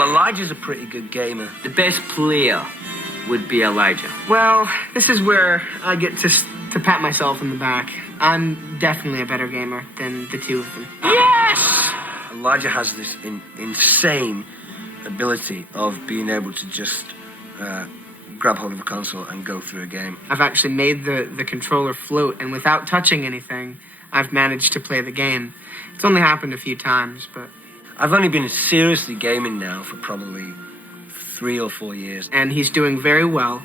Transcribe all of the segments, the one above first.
Well, Elijah's a pretty good gamer. The best player would be Elijah. Well, this is where I get to pat myself in the back. I'm definitely a better gamer than the two of them. Yes! Elijah has this insane ability of being able to just grab hold of a console and go through a game. I've actually made the controller float, and without touching anything, I've managed to play the game. It's only happened a few times, but... I've only been seriously gaming now for probably 3 or 4 years. And he's doing very well,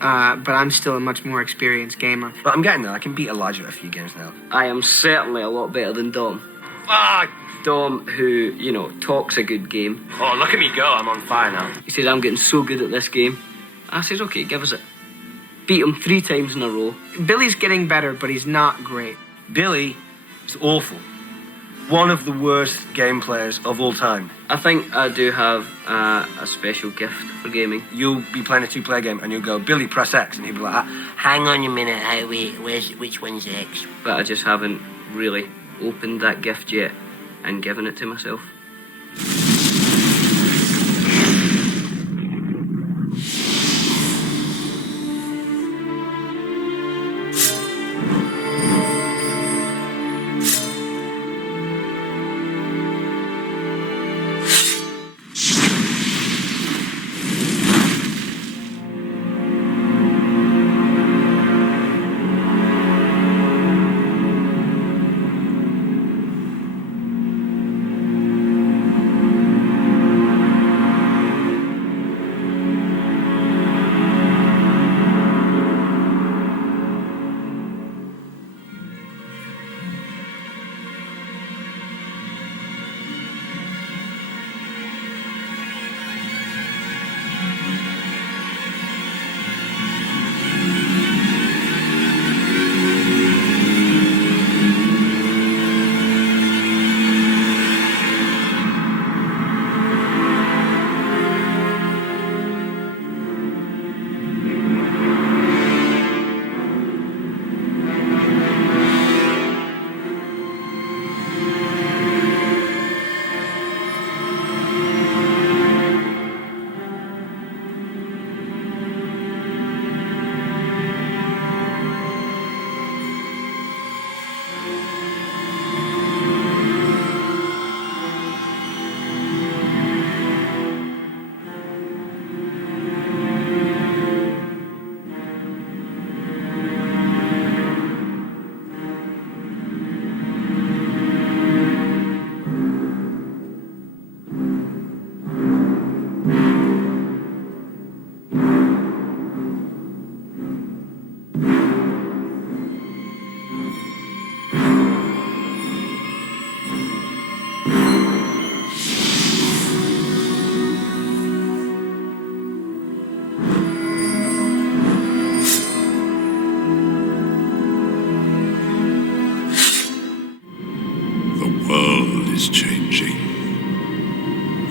but I'm still a much more experienced gamer. But I'm getting there. I can beat Elijah at a few games now. I am certainly a lot better than Dom. Ah! Dom, who, you know, talks a good game. Oh, look at me go. I'm on fire now. He says, I'm getting so good at this game. I says, okay, give us it. Beat him 3 times in a row. Billy's getting better, but he's not great. Billy is awful. One of the worst game players of all time. I think I do have a special gift for gaming. You'll be playing a 2-player game and you'll go, Billy, press X. And he'll be like, hang on a minute, wait, which one's X? But I just haven't really opened that gift yet and given it to myself.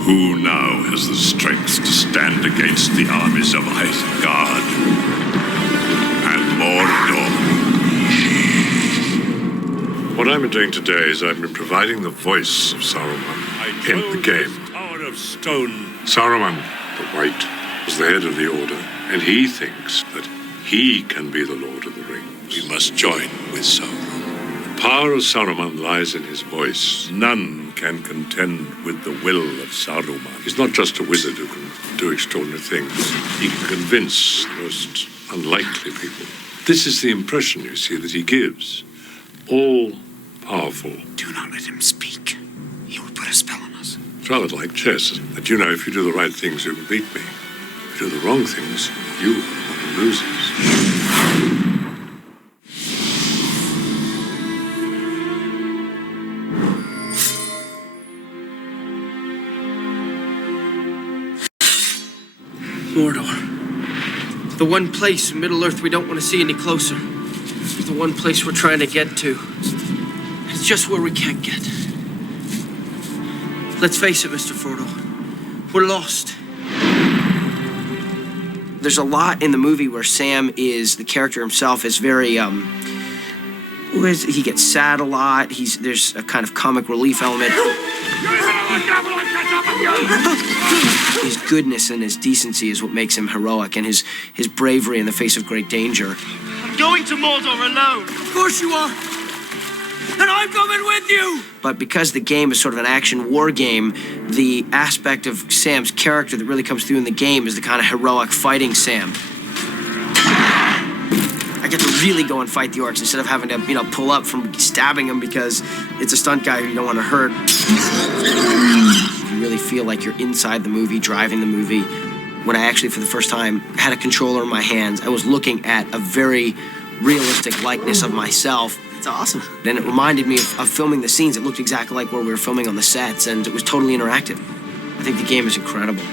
Who now has the strength to stand against the armies of Isengard and Mordor? What I've been doing today is I've been providing the voice of Saruman in the game. Tower of Stone. Saruman, the White, is the head of the Order, and he thinks that he can be the Lord of the Rings. We must join with Sauron. The power of Saruman lies in his voice. None can contend with the will of Saruman. He's not just a wizard who can do extraordinary things. He can convince the most unlikely people. This is the impression, you see, that he gives. All-powerful. Do not let him speak. He will put a spell on us. It's rather like chess, that you know if you do the right things, you can beat me. If you do the wrong things, you are the one who loses. Mordor. The one place in Middle-earth we don't want to see any closer. The one place we're trying to get to. It's just where we can't get. Let's face it, Mr. Frodo. We're lost. There's a lot in the movie where Sam is, the character himself is very, he gets sad a lot. There's a kind of comic relief element. His goodness and his decency is what makes him heroic, and his bravery in the face of great danger. I'm going to Mordor alone. Of course you are. And I'm coming with you! But because the game is sort of an action war game, the aspect of Sam's character that really comes through in the game is the kind of heroic fighting Sam. I get to really go and fight the orcs instead of having to, pull up from stabbing them because it's a stunt guy who you don't want to hurt. You really feel like you're inside the movie, driving the movie. When I actually, for the first time, had a controller in my hands, I was looking at a very realistic likeness of myself. It's awesome. Then it reminded me of filming the scenes. It looked exactly like where we were filming on the sets, and it was totally interactive. I think the game is incredible.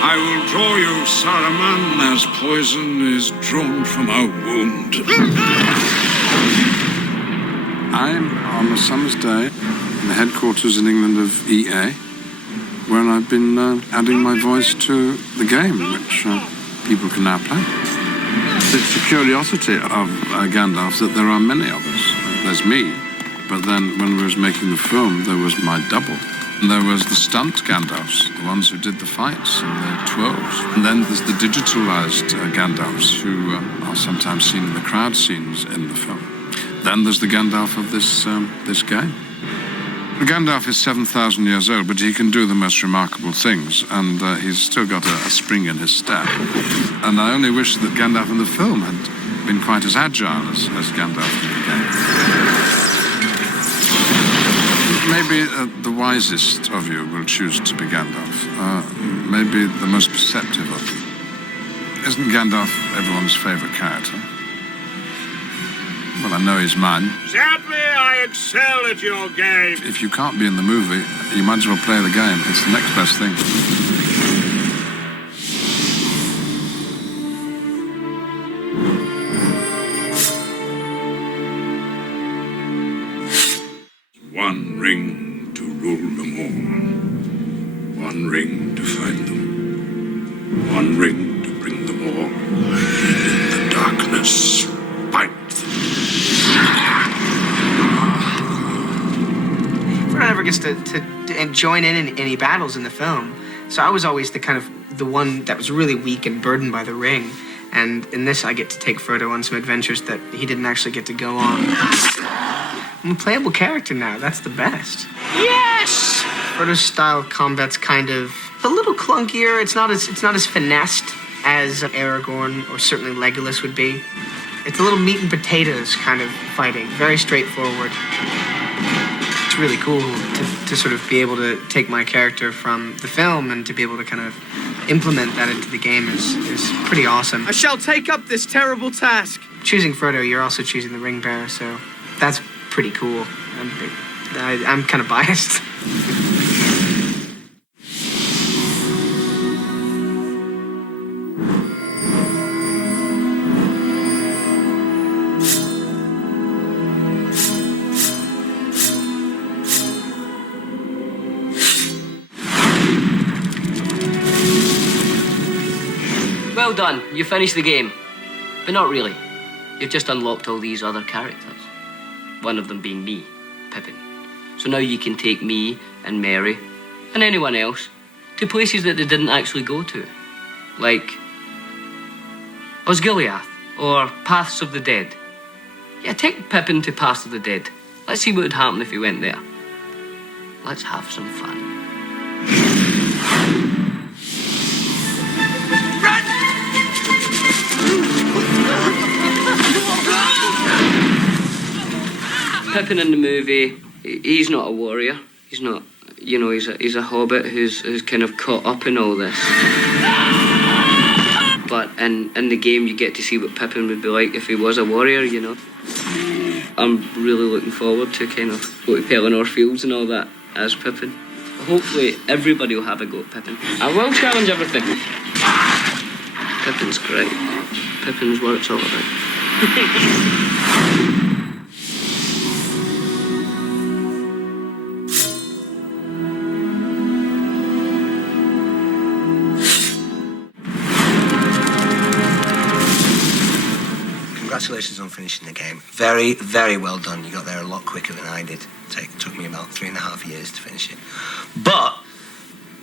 I will draw you, Saruman, as poison is drawn from a wound. I'm on a summer's day in the headquarters in England of EA, where I've been adding my voice to the game, which people can now play. It's the curiosity of Gandalf that there are many of us. There's me, but then when we was making the film, there was my double. And there was the stunt Gandalfs, the ones who did the fights and the twirls. And then there's the digitalized Gandalfs who are sometimes seen in the crowd scenes in the film. Then there's the Gandalf of this game. Gandalf is 7,000 years old, but he can do the most remarkable things, and he's still got a spring in his step. And I only wish that Gandalf in the film had been quite as agile as Gandalf in the game. Maybe the wisest of you will choose to be Gandalf. Maybe the most perceptive of you. Isn't Gandalf everyone's favorite character? Well, I know he's mine. Sadly, I excel at your game. If you can't be in the movie, you might as well play the game. It's the next best thing. One ring to rule them all. One ring to find them. One ring to bring them all. In the darkness, fight them. Frodo never gets to join in any battles in the film, so I was always the one that was really weak and burdened by the ring. And in this, I get to take Frodo on some adventures that he didn't actually get to go on. I'm a playable character now. That's the best. Yes! Frodo's style of combat's kind of a little clunkier. It's not as finessed as Aragorn or certainly Legolas would be. It's a little meat and potatoes kind of fighting, very straightforward. It's really cool to sort of be able to take my character from the film and to be able to kind of implement that into the game is pretty awesome. I shall take up this terrible task. Choosing Frodo, you're also choosing the ring bearer, so that's pretty cool. I'm kind of biased. Well done, you finished the game. But not really. You've just unlocked all these other characters. One of them being me, Pippin. So now you can take me and Mary and anyone else to places that they didn't actually go to. Like Osgiliath or Paths of the Dead. Yeah, take Pippin to Paths of the Dead. Let's see what would happen if he went there. Let's have some fun. Pippin in the movie, he's not a warrior. He's not, you know, he's a hobbit who's kind of caught up in all this. But in the game, you get to see what Pippin would be like if he was a warrior, you know. I'm really looking forward to kind of go to Pelennor Fields and all that as Pippin. Hopefully, everybody will have a go at Pippin. I will challenge everything. Pippin's great. Pippin's what it's all about. Congratulations on finishing the game. Very, very well done. You got there a lot quicker than I did. It took me about 3.5 years to finish it. But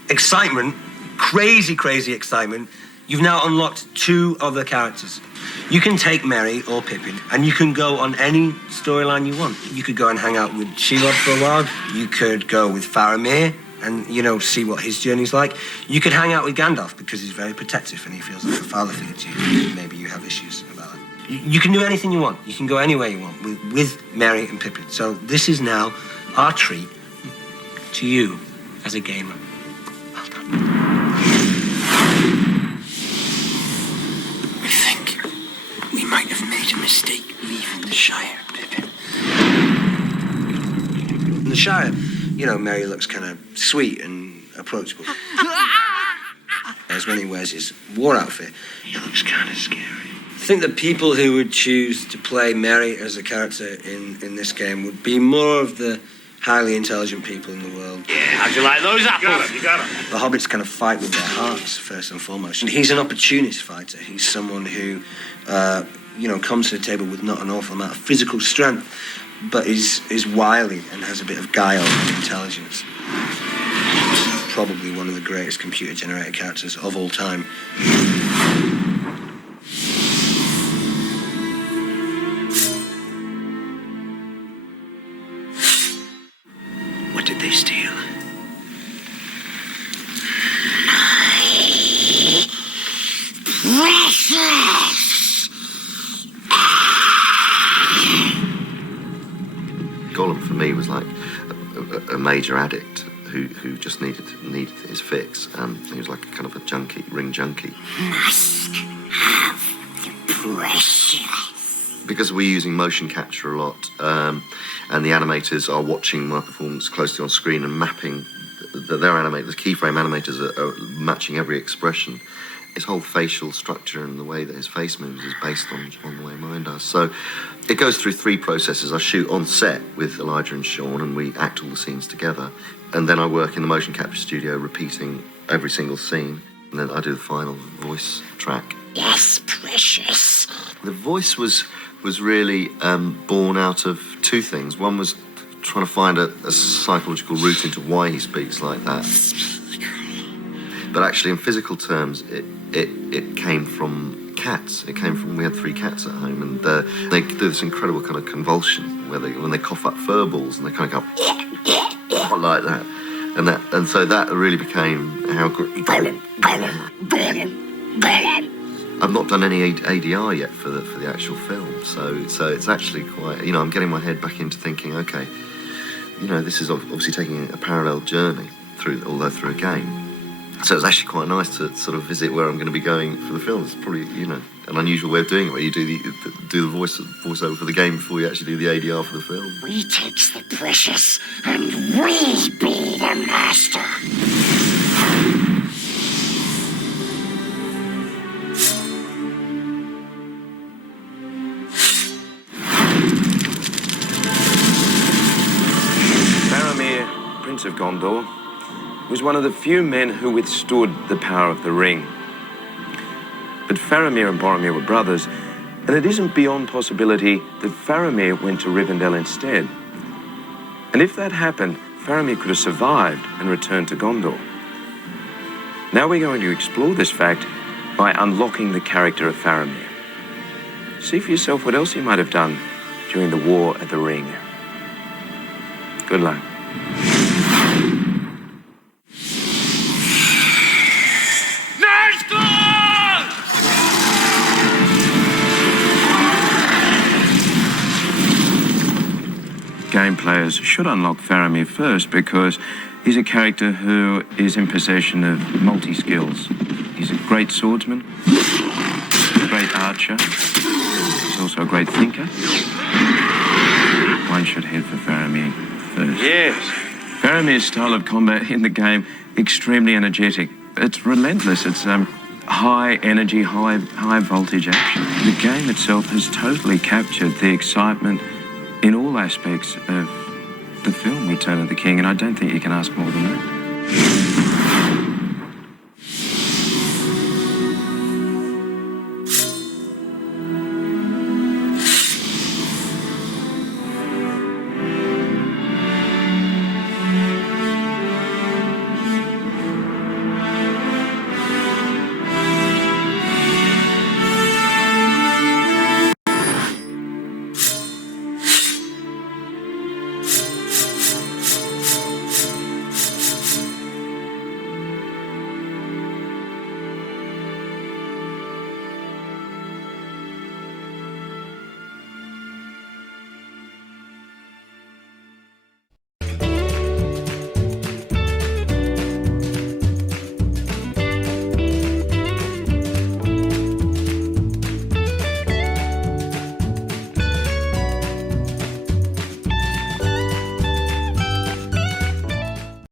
excitement, crazy, crazy excitement. You've now unlocked 2 other characters. You can take Merry or Pippin, and you can go on any storyline you want. You could go and hang out with Shelob for a while. You could go with Faramir and, you know, see what his journey's like. You could hang out with Gandalf because he's very protective and he feels like a father figure to you. Maybe you have issues about that. You can do anything you want. You can go anywhere you want with Merry and Pippin. So this is now our treat to you as a gamer. Well done. I think we might have made a mistake leaving the Shire, Pippin. In the Shire, you know, Merry looks kind of sweet and approachable. As when he wears his war outfit, he looks kind of scary. I think the people who would choose to play Merry as a character in this game would be more of the highly intelligent people in the world. Yeah, how'd you like those apples? You got 'em. The hobbits kind of fight with their hearts, first and foremost. And he's an opportunist fighter. He's someone who, you know, comes to the table with not an awful amount of physical strength, but is wily and has a bit of guile and intelligence. Probably one of the greatest computer-generated characters of all time. What did they steal? Gollum for me was like a major addict who just needed his fix. He was like a kind of a junkie, ring junkie. Must have the precious. Because we're using motion capture a lot, and the animators are watching my performance closely on screen and mapping. The keyframe animators are matching every expression. His whole facial structure and the way that his face moves is based on the way mine does. So it goes through 3 processes. I shoot on set with Elijah and Sean, and we act all the scenes together. And then I work in the motion capture studio repeating every single scene. And then I do the final voice track. Yes, precious. The voice was really born out of 2 things. One was trying to find a psychological route into why he speaks like that. But actually, in physical terms, it came from cats. It came from, we had 3 cats at home, and they do this incredible kind of convulsion where when they cough up fur balls and they kind of go like that, and so that really became how. I've not done any ADR yet for the actual film, so it's actually quite, you know, I'm getting my head back into thinking, okay, you know, this is obviously taking a parallel journey although through a game. So it's actually quite nice to sort of visit where I'm going to be going for the film. It's probably, you know, an unusual way of doing it, where you do the voiceover for the game before you actually do the ADR for the film. We takes the precious, and we be the master. Prince of Gondor, was one of the few men who withstood the power of the ring. But Faramir and Boromir were brothers, and it isn't beyond possibility that Faramir went to Rivendell instead. And if that happened, Faramir could have survived and returned to Gondor. Now we're going to explore this fact by unlocking the character of Faramir. See for yourself what else he might have done during the War of the Ring. Good luck. Game players should unlock Faramir first because he's a character who is in possession of multi-skills. He's a great swordsman, a great archer, he's also a great thinker. One should head for Faramir first. Yes. Faramir's style of combat in the game, extremely energetic. It's relentless. It's high energy, high voltage action. The game itself has totally captured the excitement in all aspects of the film Return of the King, and I don't think you can ask more than that.